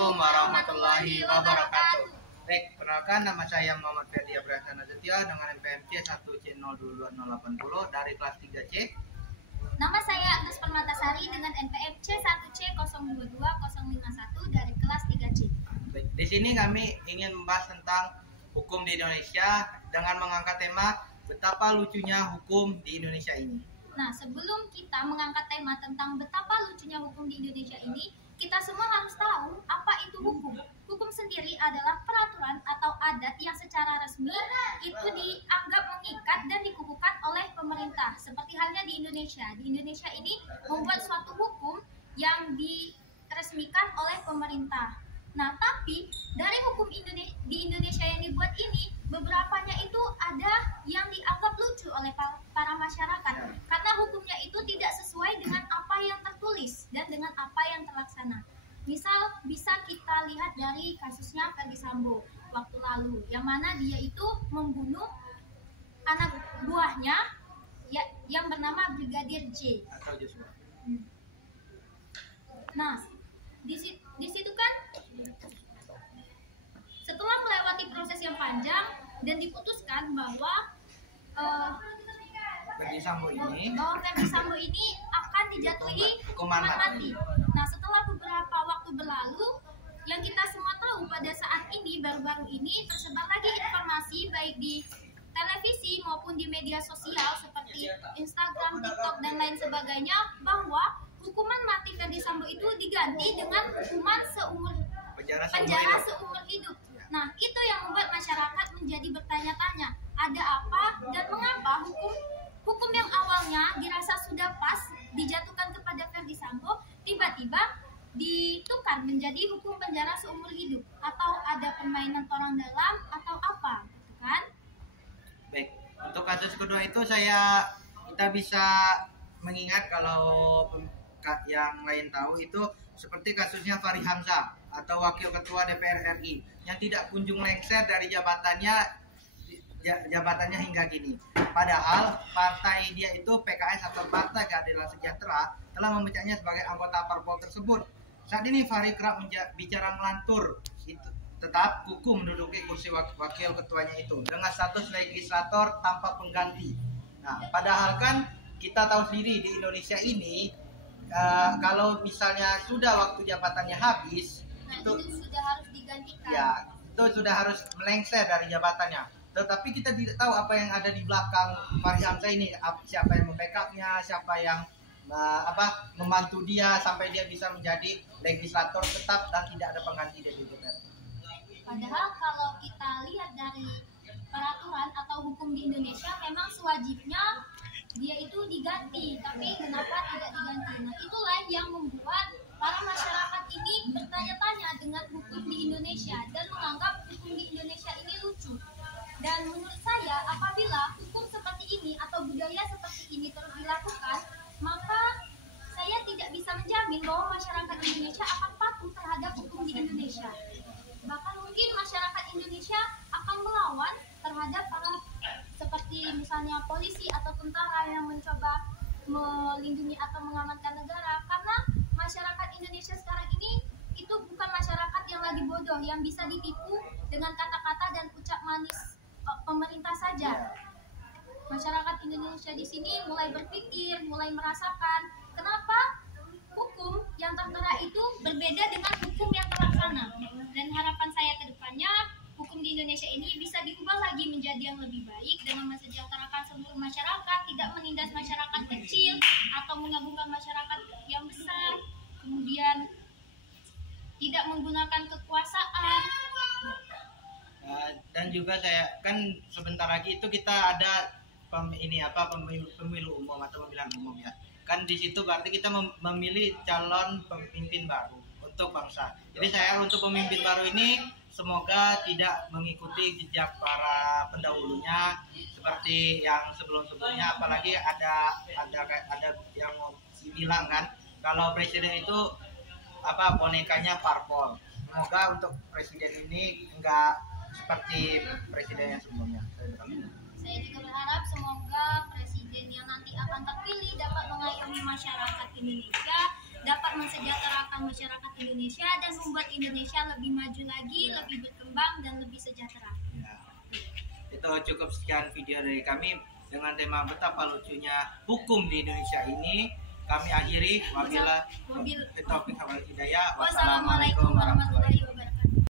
Assalamualaikum warahmatullahi wabarakatuh. Baik, perkenalkan nama saya Muhammad Ferdi Abraham Nasution dengan NPM C1C022080 dari kelas 3C. Nama saya Agus Permatasari dengan NPM C1C022051 dari kelas 3C. Baik, di sini kami ingin membahas tentang hukum di Indonesia dengan mengangkat tema betapa lucunya hukum di Indonesia ini. Nah, sebelum kita mengangkat tema tentang betapa lucunya hukum di Indonesia ini, kita semua harus tahu apa itu hukum. Hukum sendiri adalah peraturan atau adat yang secara resmi itu dianggap mengikat dan dikukuhkan oleh pemerintah. Seperti halnya di Indonesia. Di Indonesia ini membuat suatu hukum yang diresmikan oleh pemerintah. Nah, tapi dari hukum di Indonesia yang dibuat ini, beberapanya itu ada yang dianggap lucu oleh para masyarakat. Karena hukumnya itu tidak sesuai dengan apa yang tertulis dan dengan apa yang terlaksana. Misal, bisa kita lihat dari kasusnya Ferdi Sambo waktu lalu, yang mana dia itu membunuh anak buahnya yang bernama Brigadir J. Atau Joshua. Nah, di situ kan setelah melewati proses yang panjang dan diputuskan bahwa Ferdi Sambo ini akan dijatuhi hukuman mati. Nah, setelah beberapa waktu berlalu, yang kita semua tahu pada saat ini baru-baru ini tersebar lagi informasi baik di televisi maupun di media sosial seperti Instagram, TikTok dan lain sebagainya bahwa hukuman mati Ferdi Sambo itu diganti dengan hukuman penjara seumur hidup. Nah, itu yang membuat masyarakat menjadi bertanya-tanya, ada apa dan mengapa hukum yang awalnya dirasa sudah pas dijatuhkan kepada Ferdi Sambo tiba-tiba ditukar menjadi hukum penjara seumur hidup, atau ada permainan orang dalam atau apa, gitu kan? Baik, untuk kasus kedua itu kita bisa mengingat kalau yang lain tahu itu seperti kasusnya Fachri Hamzah atau Wakil Ketua DPR RI yang tidak kunjung lengser dari jabatannya hingga kini. Padahal partai dia itu PKS atau Partai Keadilan Sejahtera telah memecahnya sebagai anggota parpol tersebut. Saat ini Fachri kerap bicara ngelantur, tetap kukuh menduduki kursi wakil ketuanya itu dengan status legislator tanpa pengganti. Nah, padahal kan kita tahu sendiri di Indonesia ini kalau misalnya sudah waktu jabatannya habis, itu sudah harus digantikan. Ya, itu sudah harus melengser dari jabatannya. Tetapi kita tidak tahu apa yang ada di belakang Fachri Hamzah ini, siapa yang membackupnya, siapa yang membantu dia sampai dia bisa menjadi legislator tetap dan tidak ada pengganti dari DPR. Padahal kalau kita lihat dari peraturan atau hukum di Indonesia memang sewajibnya dia itu diganti, tapi kenapa tidak diganti? Nah, itulah yang membuat para masyarakat ini bertanya-tanya dengan hukum di Indonesia dan menganggap hukum di Indonesia ini lucu. Dan menurut saya, apabila hukum seperti ini atau budaya seperti ini terus dilakukan, maka saya tidak bisa menjamin bahwa masyarakat Indonesia akan patuh terhadap hukum di Indonesia. Bahkan mungkin masyarakat Indonesia akan melawan terhadap para seperti misalnya polisi atau tentara yang mencoba melindungi atau mengamankan negara, karena masyarakat Indonesia sekarang ini itu bukan masyarakat yang lagi bodoh yang bisa ditipu dengan kata-kata dan ucap manis pemerintah saja. Masyarakat Indonesia di sini mulai berpikir, mulai merasakan kenapa hukum yang tertera itu berbeda dengan hukum yang terlaksana. Dan harapan saya ke depannya, hukum di Indonesia ini bisa diubah lagi menjadi yang lebih baik dengan mensejahterakan seluruh masyarakat, tidak menindas masyarakat kecil atau menggabungkan masyarakat yang besar, kemudian tidak menggunakan kekuasaan. Dan juga saya kan sebentar lagi itu kita ada pemilu umum atau pemilihan umum ya. Kan di situ berarti kita memilih calon pemimpin baru untuk bangsa. Jadi saya untuk pemimpin baru ini semoga tidak mengikuti jejak para pendahulunya seperti yang sebelum-sebelumnya, apalagi ada yang bilang kan kalau presiden itu bonekanya parpol. Semoga untuk presiden ini enggak seperti presiden yang sebelumnya. Saya juga berharap semoga presiden yang nanti akan terpilih dapat mengayomi masyarakat Indonesia dapat mensejahterakan masyarakat Indonesia dan membuat Indonesia lebih maju lagi, lebih berkembang dan lebih sejahtera. Ya. Itu cukup sekian video dari kami dengan tema betapa lucunya hukum di Indonesia ini. Kami akhiri. Wabillahi taufiq wal hidayah. Wassalamualaikum warahmatullahi wabarakatuh.